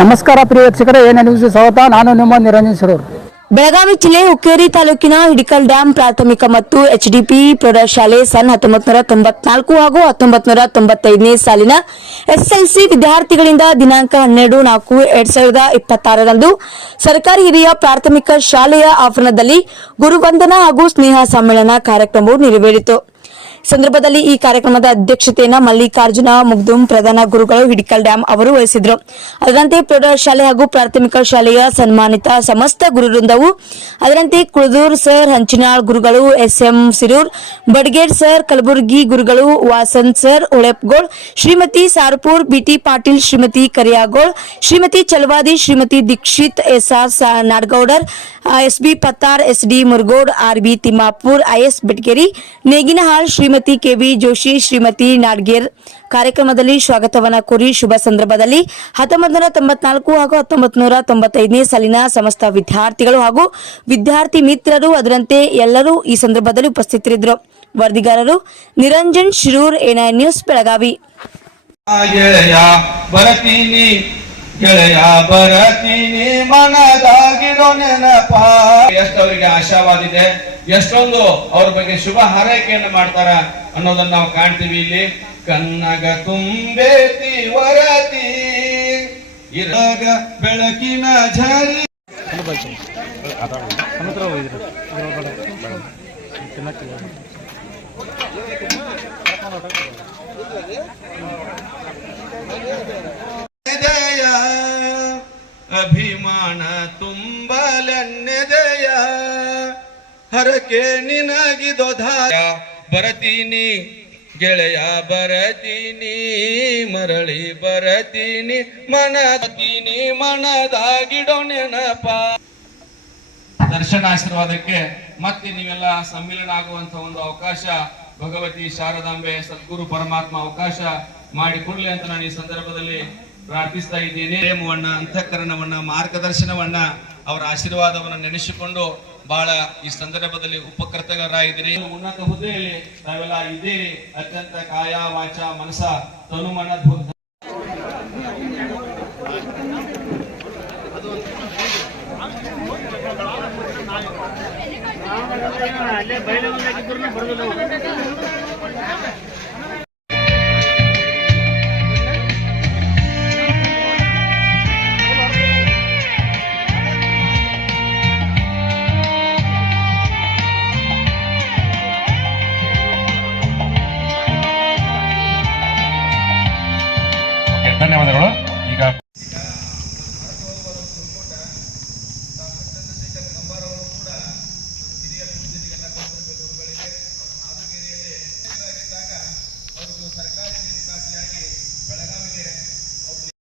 ನಮಸ್ಕಾರ ಪ್ರಿಯ ವೀಕ್ಷಕರೇ, N news ಸ್ವಾಗತ. ನಾನು ನಿಮ್ಮ ನಿರಂಜನ್ ಸರೂರ್. ಬೆಳಗಾವಿ ಜಿಲ್ಲೆ ಹುಕ್ಕೇರಿ ತಾಲೂಕಿನ ಹಿಡಿಕಲ್ ಡ್ಯಾಂ ಪ್ರಾಥಮಿಕ ಮತ್ತು ಎಚ್ಡಿಪಿ ಪ್ರೌಢಶಾಲೆ ಸನ್ 1994 ಹಾಗೂ 1995ನೇ ಸಾಲಿನ ಎಸ್ಎಸ್ಎಲ್ಸಿ ವಿದ್ಯಾರ್ಥಿಗಳಿಂದ ದಿನಾಂಕ 12/4/2026 ರಂದು ಸರ್ಕಾರಿ ಹಿರಿಯ ಪ್ರಾಥಮಿಕ ಶಾಲೆಯ ಆವರಣದಲ್ಲಿ ಗುರುವಂದನಾ ಹಾಗೂ ಸ್ನೇಹ ಸಮ್ಮೇಳನ ಕಾರ್ಯಕ್ರಮವು ನೆರವೇರಿತು. ಸಂದರ್ಭದಲ್ಲಿ ಈ ಕಾರ್ಯಕ್ರಮದ ಅಧ್ಯಕ್ಷತೆಯನ್ನು ಮಲ್ಲಿಕಾರ್ಜುನ ಮುಗ್ದುಂ ಪ್ರಧಾನ ಗುರುಗಳು ಹಿಡಿಕಲ್ ಡ್ಯಾಂ ಅವರು ವಹಿಸಿದರು. ಅದರಂತೆ ಪ್ರೌಢಶಾಲೆ ಹಾಗೂ ಪ್ರಾಥಮಿಕ ಶಾಲೆಯ ಸನ್ಮಾನಿತ ಸಮಸ್ತ ಗುರುವೃಂದವು, ಅದರಂತೆ ಕುಳದೂರ್ ಸರ್, ಹಂಚಿನಾಳ್ ಗುರುಗಳು, ಎಸ್ಎಂ ಸಿರೂರ್, ಬಡ್ಗೇರ್ ಸರ್, ಕಲಬುರ್ಗಿ ಗುರುಗಳು, Vasant sir, Holepgol, Shrimati Sarpur, BT Patil, Shrimati Kariyagol, Shrimati Chalavadi, Shrimati Dixit, SR Nadagoudar, SB Pattar, SD Murugod, RB Timmapur, IS Betgeri, Neginahal, Shrimati KV Joshi, Shrimati Nadger ಕಾರ್ಯಕ್ರಮದಲ್ಲಿ ಸ್ವಾಗತವನ್ನ ಕೋರಿ ಶುಭ ಸಂದರ್ಭದಲ್ಲಿ 1994 ಹಾಗೂ 1995ನೇ ಸಾಲಿನ ಸಮಸ್ತ ವಿದ್ಯಾರ್ಥಿಗಳು ಹಾಗೂ ವಿದ್ಯಾರ್ಥಿ ಮಿತ್ರರು, ಅದರಂತೆ ಎಲ್ಲರೂ ಈ ಸಂದರ್ಭದಲ್ಲಿ ಉಪಸ್ಥಿತರಿದ್ದರು. ವರದಿಗಾರರು ನಿರಂಜನ್ ಶಿರೂರ್, ಎನ್ಐ ನ್ಯೂಸ್, ಬೆಳಗಾವಿ. ಗೆಳೆಯ ಬರತೀನಿ ಮನದಾಗಿರೋ ನೆನಪ. ಎಷ್ಟವರಿಗೆ ಆಶಾವಾದಿದೆ, ಎಷ್ಟೊಂದು ಅವ್ರ ಬಗ್ಗೆ ಶುಭ ಹಾರೈಕೆಯನ್ನು ಮಾಡ್ತಾರ ಅನ್ನೋದನ್ನ ನಾವು ಕಾಣ್ತೀವಿ. ಇಲ್ಲಿ ಕನ್ನಗ ತುಂಬೇತಿ ವರತಿ ಇರಾಗ ಬೆಳಕಿನ ಝರಿ ಅಭಿಮಾನ ತುಂಬಲೆನ್ನೆದೆಯ ಹರಕೆ ನಿನಗಿದೋ ಧಾರ. ಬರತೀನಿ ಗೆಳೆಯ ಬರತೀನಿ, ಮರಳಿ ಬರತೀನಿ, ಮನದಾಗಿಡೋ ನೆನಪ. ದರ್ಶನ ಆಶೀರ್ವಾದಕ್ಕೆ ಮತ್ತೆ ನೀವೆಲ್ಲ ಸಮ್ಮಿಲನ ಆಗುವಂತ ಒಂದು ಅವಕಾಶ ಭಗವತಿ ಶಾರದಾಂಬೆ ಸದ್ಗುರು ಪರಮಾತ್ಮ ಅವಕಾಶ ಮಾಡಿಕೊಡ್ಲಿ ಅಂತ ನಾನು ಈ ಸಂದರ್ಭದಲ್ಲಿ ಪ್ರಾರ್ಥಿಸ್ತಾ ಇದ್ದೀನಿ. ಪ್ರೇಮವನ್ನ, ಅಂತಃಕರಣವನ್ನ, ಮಾರ್ಗದರ್ಶನವನ್ನ, ಅವರ ಆಶೀರ್ವಾದವನ್ನ ನೆನೆಸಿಕೊಂಡು ಬಹಳ ಈ ಸಂದರ್ಭದಲ್ಲಿ ಉಪಕೃತರಾಗಿದ್ದೀರಿ. ಉನ್ನತ ಹುದ್ದೆಯಲ್ಲಿ ತಾವೆಲ್ಲ ಇದ್ದೀರಿ. ಅತ್ಯಂತ ಕಾಯ ವಾಚ ಮನಸ ತನುಮನ ಧನ್ಯವಾದಗಳು. ಈಗ